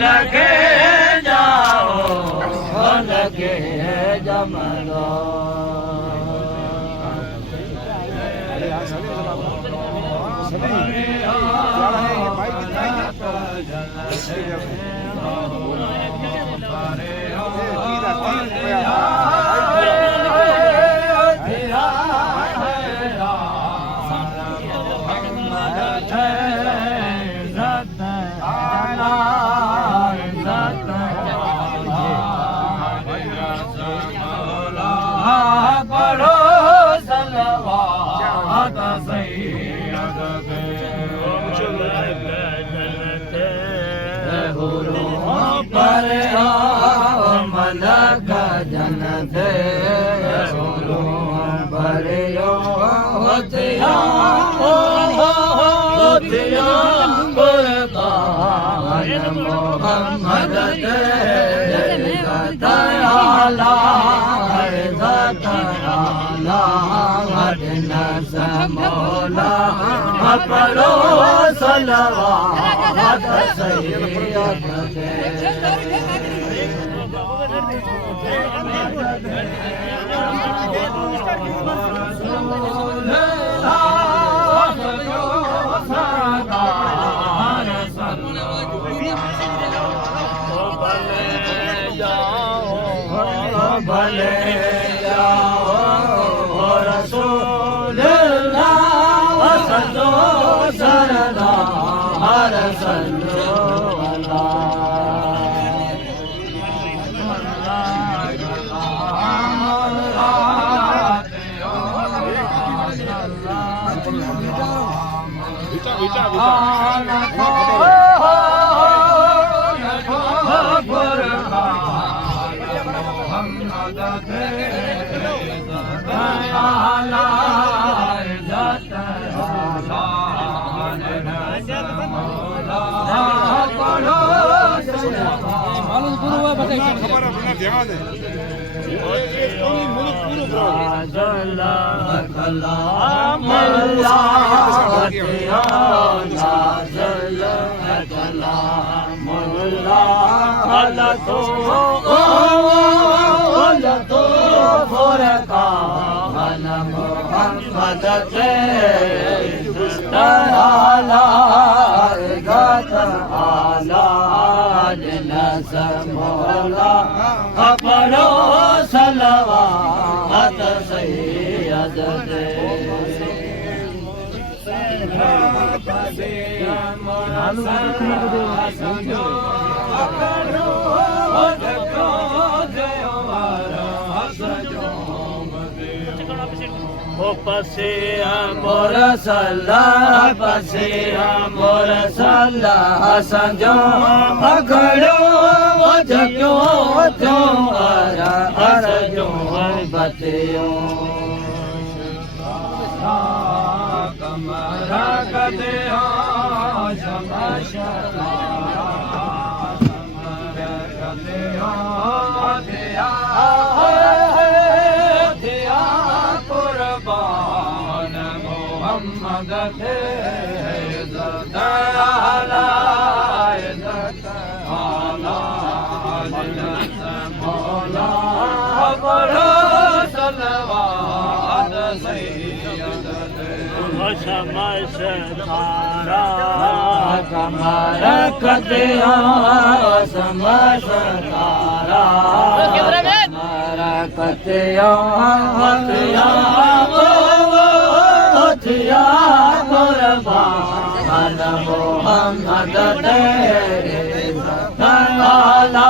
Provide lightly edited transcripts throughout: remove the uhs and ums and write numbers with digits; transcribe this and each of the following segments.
लगे जाओ लगे जमलो जन दे भरियो होतिया मोहम्मद दे दयाला मौला पढ़ो सलवात सैयद भले जाओ रसूल अल्लाह सल्लो सरदार सल्लो अपनो सलवात सैयद दे पसे मोर सल्ला संजो अखड़ो जक्यो जो अर जो बतियो कमरा कदे मोहम्मद थे दयाला मौला पढ़ो सलवात सैयद शमस तारा कमर कदिया समस तारा कमर कदिया हथिया कुर्बान मोहम्मद तेरे दयाला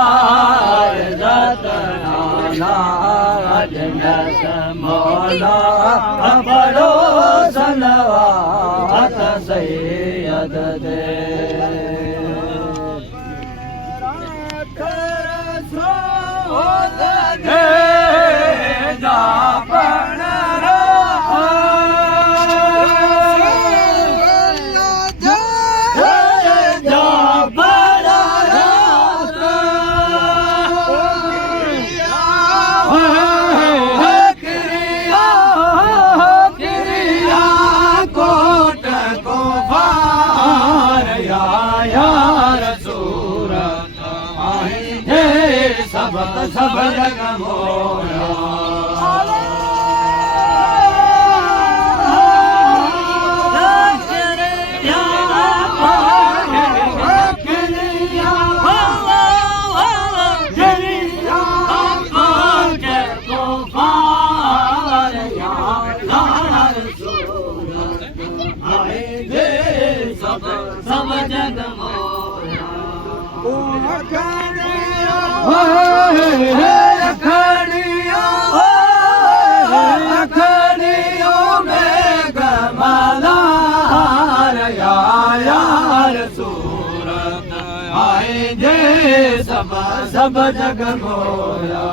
जन्नत मौला पढ़ो सलवात सैयद दे सब जग मोया सब जग मोया अखड़ियों में गमलार यार सूरत आए जे सब जग मोया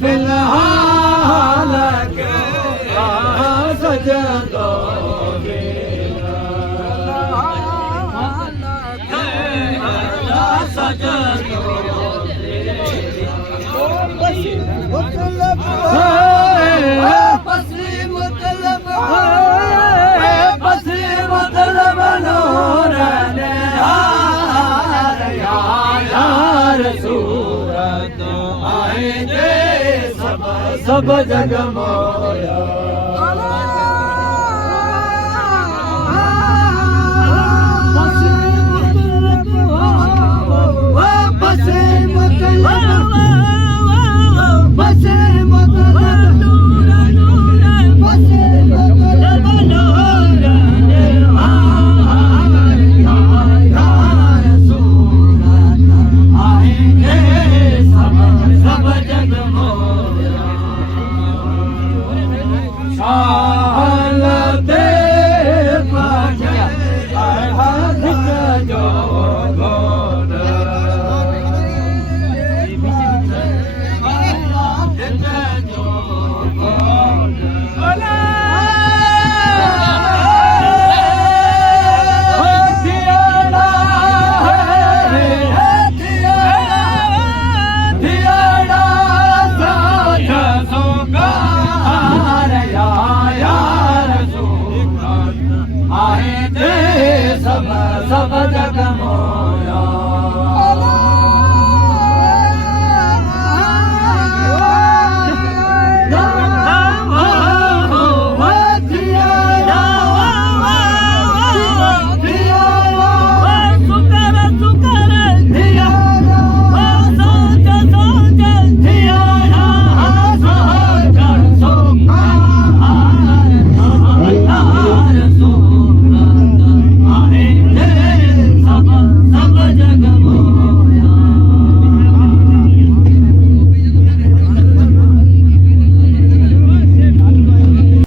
फिलहाल सजदो मतलब नूरन यार सूरत आए जे सब जग मोया सब जग मोया